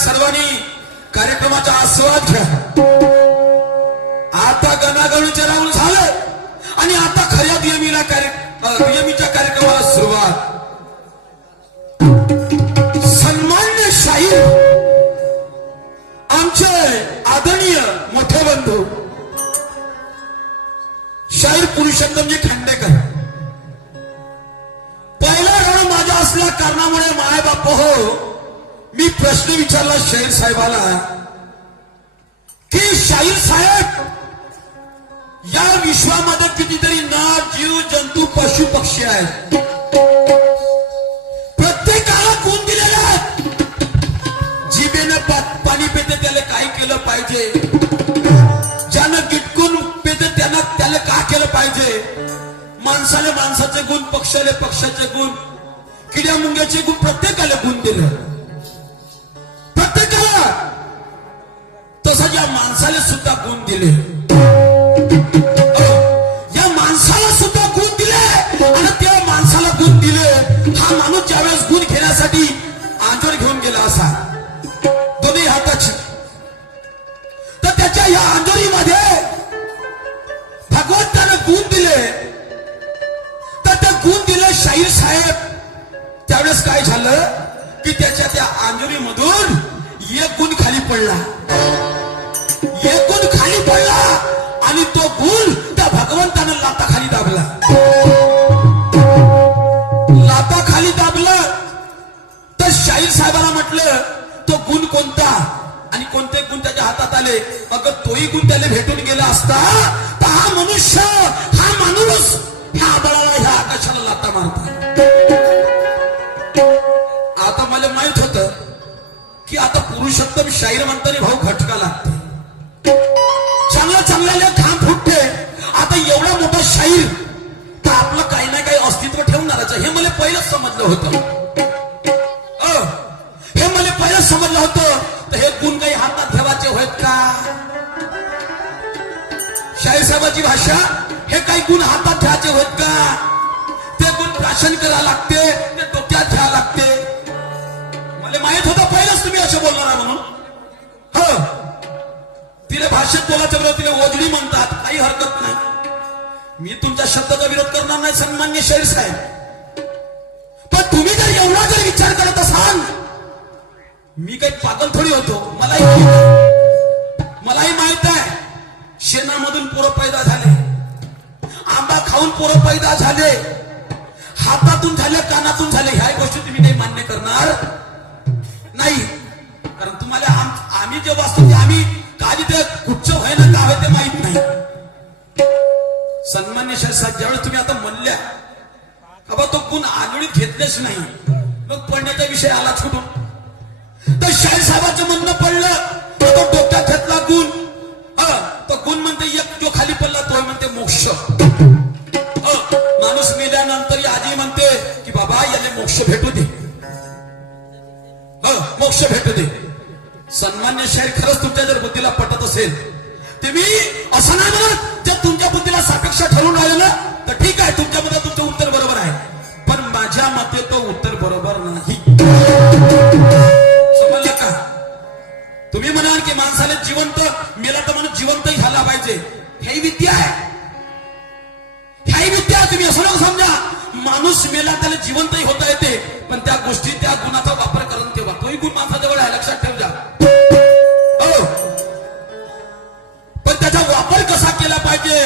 सर्वांनी कार्यक्रमाचा आस्वाद घ्या. आता गणागणूच्या राहून झालं. आणि आता खऱ्या नियमीला कार्य अ, नियमीच्या कार्यक्रमाला सुरुवात. सन्मान्य शाहीर आमचे आदरणीय मोठे बंधू शाहीर पुरुषोत्तमजी खांडेकर. पहिला रण माझा असल्या कारणामुळे माय बाप हो. मी प्रश्न विचारला शाहीर साहेबाला की शाहीर साहेब या विश्वामध्ये कितीतरी ना जीव जंतू पशु पक्षी आहेत. प्रत्येकाला गुण दिलेला जिबेनं पाणी पेते त्याला काय केलं पाहिजे? ज्यानं गिटकून पेते त्यानं त्याला का केलं पाहिजे? माणसाने माणसाचे गुण पक्षाले पक्षाचे गुण किड्या मुंग्याचे गुण प्रत्येकाला गुण दिले. या माणसाला सुद्धा गुण दिले. या माणसाला सुद्धा गुण दिले आणि त्या माणसाला गुण दिले. हा माणूस ज्यावेळेस गुण घेण्यासाठी आंजोर घेऊन गेला असा. दोन्ही हाताची. तर त्याच्या या आंजोरीमध्ये भगवंतानं गुण दिले. तर त्या गुण दिले शाहीर साहेब. त्यावेळेस काय झालं? की त्याच्या त्या आंजोरीमधून एक गुण खाली पडला. आणि गुण त्या भगवंतानं लाता खाली दाबला. लाता खाली दाबलं. तर शाहीर साहेबांना म्हटलं तो गुण कोणता? आणि कोणते गुण त्याच्या हातात आले? अगं तोही गुण त्याला भेटून गेला असता. तर हा मनुष्य हा माणूस ह्या आबळाला ह्या आकाशाला लाता मारता. आता मला माहीत होत की आता पुरुषोत्तम शाहीर म्हणताना भाऊ घटका लागते. पहिलंच समजलं होतं. हे मला पहिलंच समजलं होतं. तर हे गुण काही हातात ठेवायचे होत का? शाही साहेबाची भाषा हे काही गुण हातात ठेवायचे होत का? ते गुण प्राशन करा लागते ते डोक्यात ठेवायला लागते. मला माहीत होतं पहिलंच तुम्ही असं बोलणार म्हणून. ह. तिला भाषेत बोलायचं बरोबर तिला ओजडी म्हणतात काही हरकत नाही. मी तुमच्या शब्दाचा विरोध करणार नाही सन्मान्य शाहीर साहेब. एवढा जर विचार करत असाल मी काही पागल थोडी होतो. मलाही मलाही माहीत आहे. शेणामधून पोरं पैदा झाले. आंबा खाऊन पोरं पैदा झाले. हातातून झाले कानातून झाले. ह्या गोष्टी तुम्ही काही मान्य करणार नाही. कारण तुम्हाला आम्ही जे वाचतो ते आम्ही काही ते कुठचं व्हाय ना का होय ते माहीत नाही. सन्मान्य शास्त्रात ज्यावेळेस तुम्ही आता म्हणल्या बाबा तो गुण आगळीत घेतलेच नाही. मग पडण्याचा विषय आला छुटून तर शाही साहेबांचं म्हणणं पडलं तर तो डोक्यात घेतला गुण. हा, तो गुण म्हणते एक जो खाली पडला तो म्हणते मोक्ष. माणूस मेल्यानंतर आधी आजी म्हणते की बाबा याला मोक्ष भेटू दे. मोक्ष भेटू दे. सन्मान्य शाहीर खरंच तुमच्या जर बुद्धीला पटत असेल तुम्ही असं नाही म्हणत जर तुमच्या बुद्धीला सापेक्ष ठरून राहिलं तर ठीक आहे तुमच्या माझ्या मते तो उत्तर बरोबर नाही. समजलं का? तुम्ही म्हणाल की माणसाला जिवंत मेला तर म्हणून जिवंतही झाला पाहिजे. हे विद्या आहे. ह्याही विद्या तुम्ही असं समजा. माणूस मेला त्याला जिवंतही होता येते पण त्या गोष्टी त्या गुणाचा वापर करून ठेवा. तोही गुण माणसाजवळ आहे लक्षात ठेव हो. पण त्याचा वापर कसा केला पाहिजे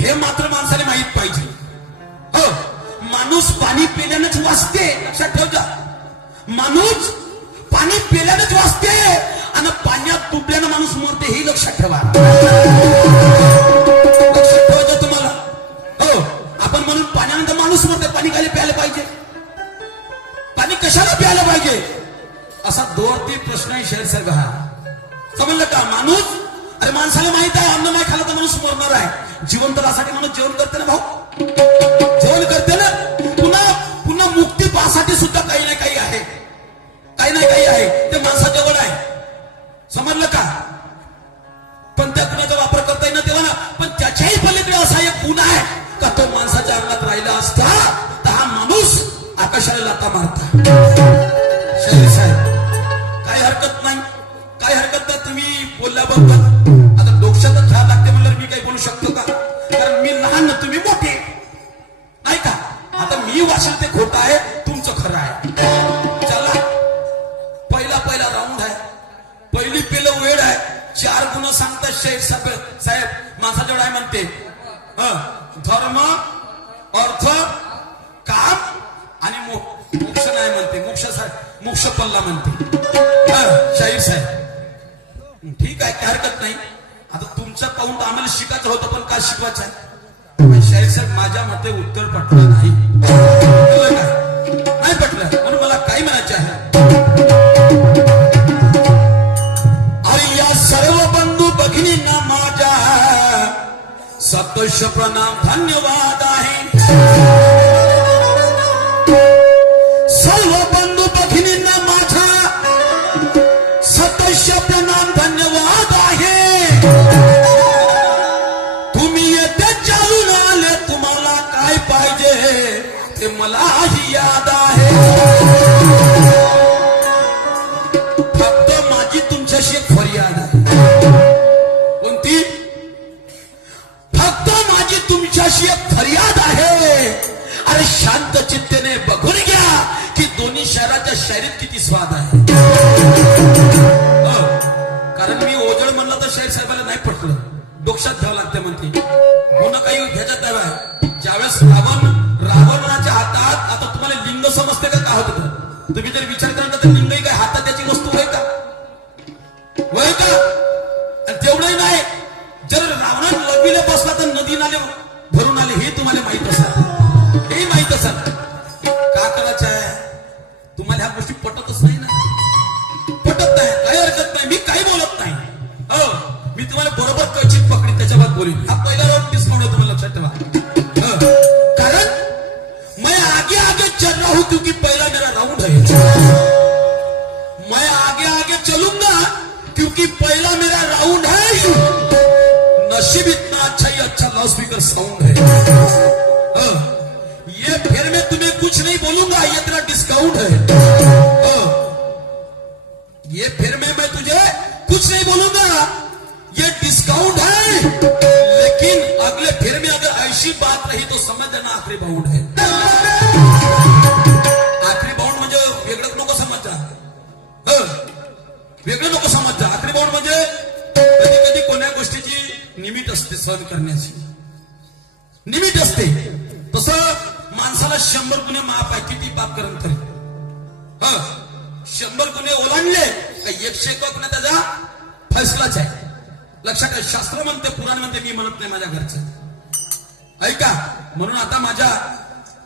हे मात्र माणसाने माहीत पाहिजे. हो. माणूस पाणी पिल्यानंच वाचते. लक्षात ठेव माणूस पाणी पिल्यानंच वाचते आणि पाण्यात डुबल्यानं माणूस मरते हे लक्षात ठेवा. लक्षात ठेवायचं तुम्हाला? हो. आपण म्हणून पाण्यानंतर माणूस मरते पाणी खाली प्यायला पाहिजे. पाणी कशाला प्यायला पाहिजे? असा दोन तीन प्रश्न आहे शहर साहेब हा. समजलं का? माणूस अरे माणसाला माहीत आहे अन्न नाही खाल्लं तर माणूस मरणार आहे. जिवंत राहण्यासाठी माणूस जेवण करते ना भाऊ? काही आहे ते माणसाजवळ आहे. समजलं का? पण त्या गुणाचा वापर करता येईल तेव्हा ना पण त्याच्याही पलीकडे असा एक गुण आहे का तो माणसाच्या अंगात राहिला असता तर हा माणूस आकाशाला लाता मारता. शरीर साहेब काही हरकत नाही. काही हरकत नाही तुम्ही बोलल्याबद्दल आता डोक्यात ख्याल लागते म्हणल्यावर मी काही बोलू शकतो का? कारण मी लहान ना तुम्ही मोठे. नाही का? आता मी वाचेल ते खोटं आहे शेख साहेब साहेब माणसाजवळ आहे म्हणते धर्म अर्थ काम आणि मोक्ष नाही म्हणते मोक्ष साहेब मोक्ष पल्ला म्हणते. शाहीर साहेब ठीक आहे काय हरकत नाही. आता तुमचं काउंट आम्हाला शिकायचं होतं पण काय शिकवायचं आहे? शाहीर साहेब माझ्या मते उत्तर पटलं नाही. आहे सर्व चित्तेने बघून घ्या की दोन्ही शहराच्या शहरीत किती स्वाद आहे. कारण मी ओजळ म्हणलं तर शेर साहेबाला नाही पटलं. डोक्षात घ्यावं लागतं म्हणते. म्हणून काही ह्याच्यात द्यावा ज्यावेळेस रावण रावणाच्या हातात आता तुम्हाला लिंग समजते का? काय होतं? तुम्ही जर विचार कराल तर चल रहा हूँ क्योंकि पहला मेरा राउंड है। मैं आगे आगे चलूँगा क्योंकि पहला मेरा राउंड है। नसीब इतना अच्छा ही अच्छा लाउड स्पीकर साउंड है। हाँ, ये फिर मैं तुम्हें कुछ नहीं बोलूँगा ये तेरा डिस्काउंट है। हाँ, ये फिर में मैं तुझे कुछ नहीं बोलूँगा ये डिस्काउंट है। लेकिन अगले फिर में अगर ऐसी बात रही तो समझ लेना आखिरी बाउंड है। आखिरी बाउंड म्हणजे वेगळं नको समजता. वेगळं नको समजता. आखरी बाउंड म्हणजे कधी कधी कोण्या गोष्टीची निमित असते सहन करण्याची. निमित असते. तसं माणसाला शंभर गुन्हे माफ आहे किती पाप करण तरी ह. शंभर गुन्हे ओलांडले का एकशे एक गुन्हे त्याचा फैसलाच आहे. लक्षात आहे शास्त्र म्हणते पुराण म्हणते मी म्हणत नाही माझ्या घरचं. ऐका म्हणून आता माझ्या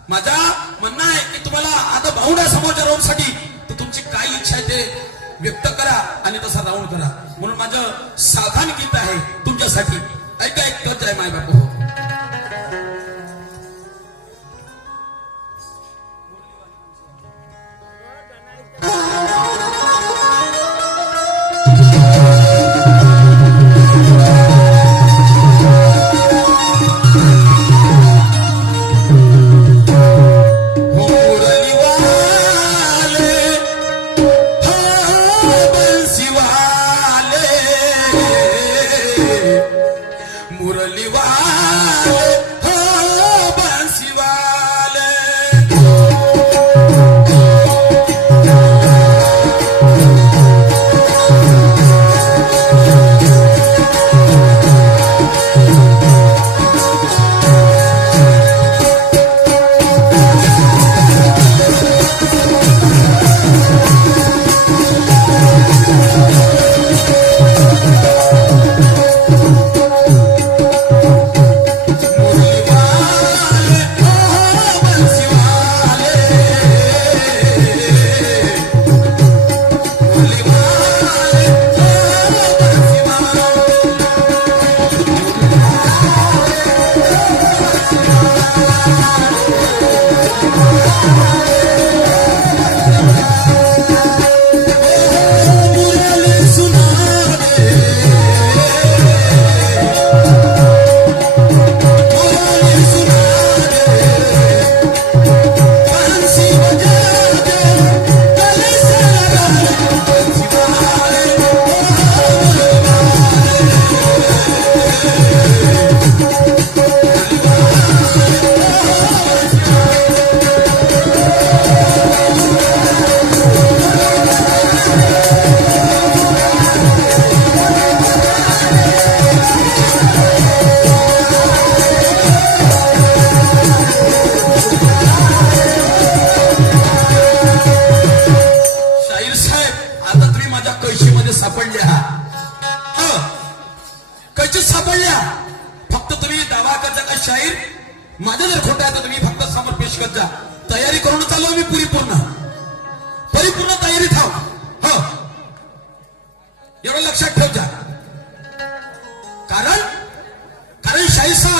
माझा म्हणणं आहे की तुम्हाला आता बाउंड समोरच्या राऊंडसाठी तर तुमची काय इच्छा आहे ते व्यक्त करा आणि तसा राऊंड करा. म्हणून माझं साधन गीत आहे तुमच्यासाठी. ऐका एक आहे माय बापू हो.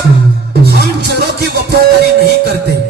हम चोरों की वफादारी नहीं करते।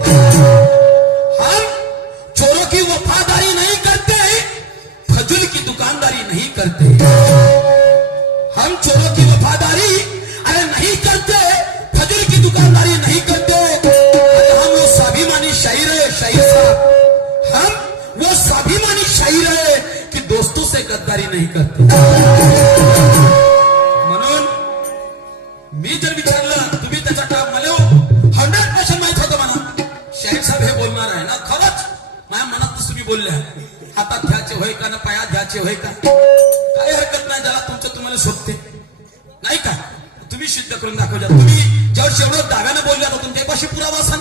सिद्ध तुम्ही ज्यावेळेस एवढं दाव्यानं बोलल्या तर तुमच्यापाशी पुरावा असाल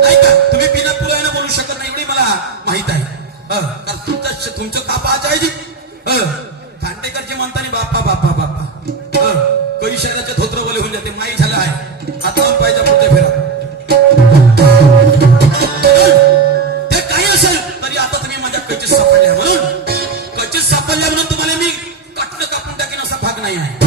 नाही का तुम्ही बिना पुराव्यानं बोलू शकत नाही एवढी मला माहीत आहे. कारण तुमचं तुमचं कापाच आहे जी. खांडेकरचे म्हणताना बाप्पा बाप्पा बाप्पा. हं, कई शहराचे धोत्र बोले होऊन जाते माई झालं आहे. आता पाहिजे पुढे फिरा. ते काही असेल तरी आता तुम्ही माझ्या कचित सापडल्या. म्हणून कचित सापडल्या म्हणून तुम्हाला मी काटणं कापून टाकेन असा भाग नाही आहे.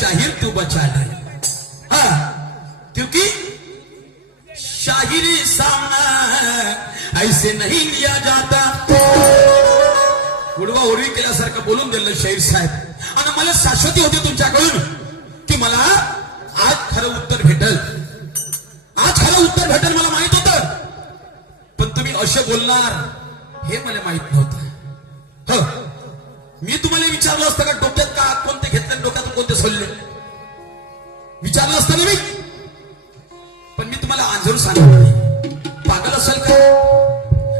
शाहीर तू बचा नहीं हा. क्योंकि शाहिरी सामना ऐसे नहीं लिया जाता. उडवा उडवी केल्यासारखं बोलून दिलं शहीर साहेब. आणि मला शाश्वती होती तुमच्याकडून की मला आज खरं उत्तर भेटल. आज खरं उत्तर भेटल मला माहीत होत. पण तुम्ही असं बोलणार हे मला माहीत नव्हतं. हो. मी तुम्हाला विचारलं असतं का डोक्यात का कोणते घेतले डोक्यातून कोणते सोडले? विचारलं असतं ना मी? पण मी तुम्हाला आंजरून सांगितलं पागल असेल का?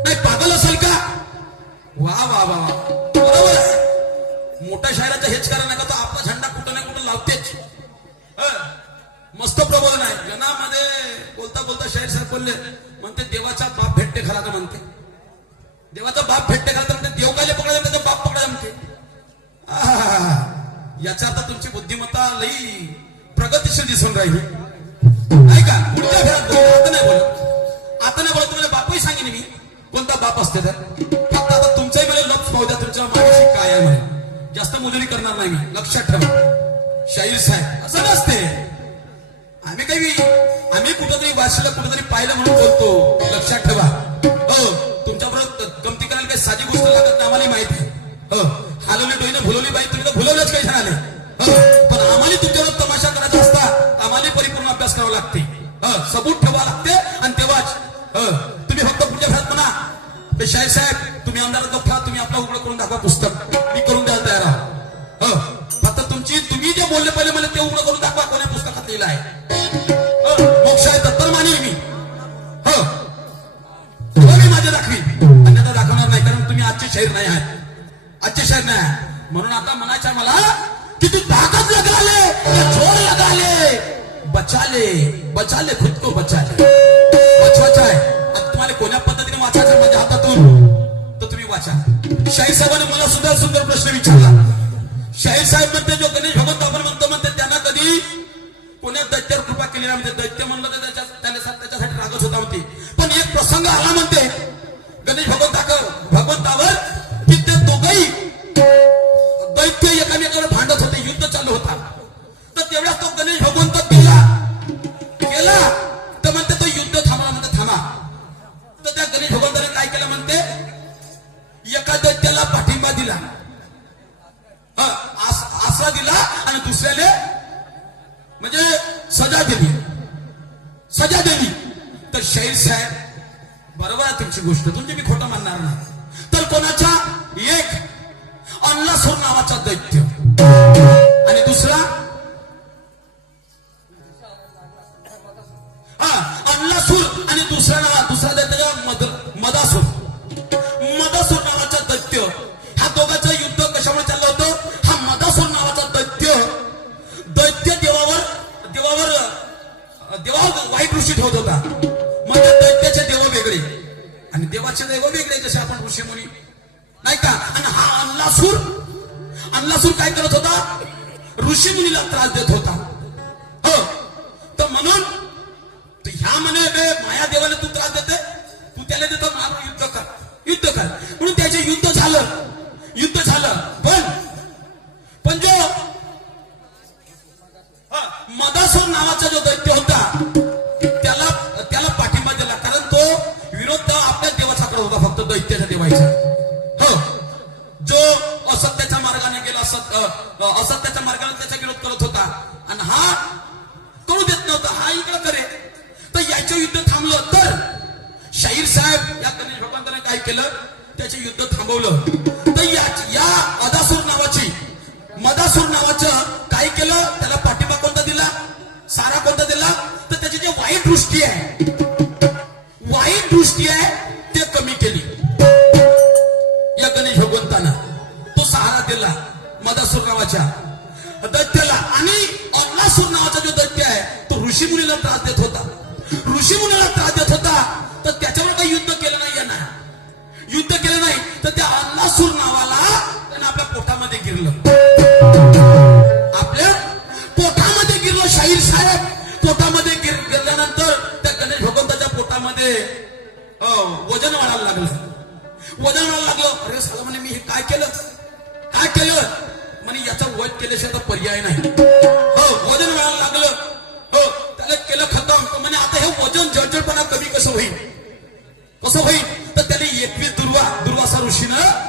नाही पागल असेल का? वा वा वा वा. बरोबर आहे. मोठ्या शहराचं हेच कारण आहे का तो आपला झेंडा कुठं ना कुठं लावतेच. मस्त प्रबोधन आहे. जनामध्ये बोलता बोलता शाहीर साहेब बोलले म्हणते देवाचा बाप भेटते खरा का म्हणते. देवाचा बाप भेटते खरा तर म्हणते देव काय पकडायला त्याचा बाप पकडायला म्हणते याचा अर्थ तुमची बुद्धिमत्ता लई प्रगतीशील दिसून राहिली. ऐका पुढच्या घरात आता नाही बोलत. आता नाही बोलत तुम्हाला बापही सांगेन मी. कोणता बाप असते तर? फक्त आता तुमचाही मला लक्ष पाहू द्या तुमच्या माझ्याशी काय आहे जास्त मजुरी करणार नाही मी. लक्षात ठेवा. शाहीर साहेब असं नसते. आम्ही काही आम्ही कुठंतरी वाशीला कुठंतरी पाहिलं म्हणून बोलतो. लक्षात ठेवा. हो तुमच्याबरोबर गमती करायला काही साधी गोष्ट लागत नाही आम्हाला माहिती आहे. हो हालवली डोईनं भुलवली काही झाले पण आम्हाला तुमच्यावर तमाशा करायचा असता आम्हाला परिपूर्ण अभ्यास करावा लागते. सबूत ठेवा लागते आणि तेव्हाच तुम्ही फक्त पुढच्या म्हणा. ते शाहीर साहेब तुम्ही आमदार दाखवा तुम्ही आपला उघड करून दाखवा पुस्तक. बचाले खुद को बचाले. वाचवायचं आहे आता तुम्हाला कोण्या पद्धतीने वाचायचं म्हणजे हातातून. तर तुम्ही वाचा. शाहीर साहेबांनी मला सुद्धा सुंदर प्रश्न विचारला. शाहीर साहेब म्हणते जो गणेश भगवंत आपण म्हणतो म्हणते त्यांना कधी कोण्या दैत्यावर कृपा केली नाही. म्हणजे दैत्य म्हणलं नावाचा दैत्य. आणि दुसरा मदासूर नावाच्या दैत्याला आणि अन्नासूर नावाचा जो दैत्य आहे तो ऋषीमुनीला त्रास देत होता. ऋषीमुनीला त्रास देत होता तर त्याच्यावर काही युद्ध केलं नाही यांना. युद्ध केलं नाही तर त्या अन्नासूर नावाला त्यानं आपल्या पोटामध्ये गिरलं. आपल्या पोटामध्ये गिरलं शाहीर साहेब. पोटामध्ये गिर त्या गणेश भगवंताच्या पोटामध्ये वजन वाढायला लागलं. वजन वाढायला लागलं. अरे साला म्हणे मी हे काय केलं? काय केलं? म्हणे याचा वध केल्याशिवाय तर पर्याय नाही. हो वजन व्हायला लागलं. हो त्याला केलं खतम तर म्हणे आता हे वजन जळजळपणा कमी कसं होईल? कसं होईल? तर त्याने एकवीस दुर्वा दुर्वासा ऋषीनं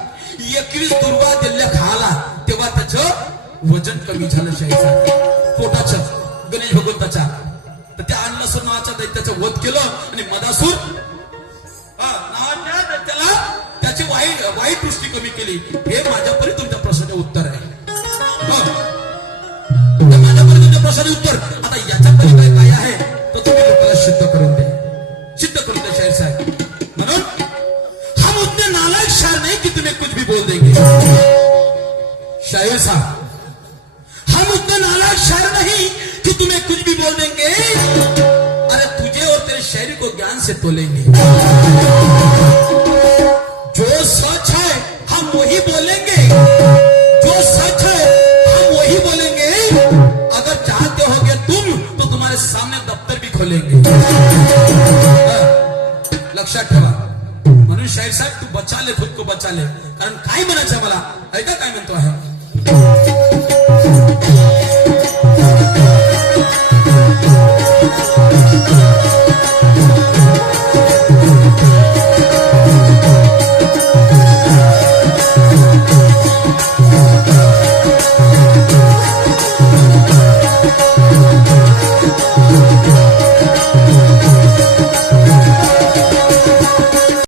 एकवीस दुर्वा दिल्या खाला तेव्हा त्याचं वजन कमी झालं शाहीचं पोटाचं गणेश भगवंताच्या. तर त्या अन्नसूर नावाच्या दैत्याचं वध केलं आणि मदासूर हा, त्याची वाईट वाईट दृष्टी कमी केली. हे माझ्यापरी तुमच्या प्रश्नाचे उत्तर आहे. हे माझ्यापर्यंत प्रश्नाचे उत्तर आता याच्या पलीकडे काय आहे तर तुम्ही लोकांना सिद्ध करून सिद्ध करून शाहीर साहेब म्हणून हम उतने नालायक तुम्हें कुछ भी बोल देंगे शायर साहब हम उतने नालायक शायर नहीं कि तुम्हें कुछ भी बोल देंगे अरे तुझे और तेरे शायरी को ज्ञान से तोलेंगे साहेब खुद को बचा ले कारण काय म्हणायचं मला? ऐका काय म्हणतो आहे?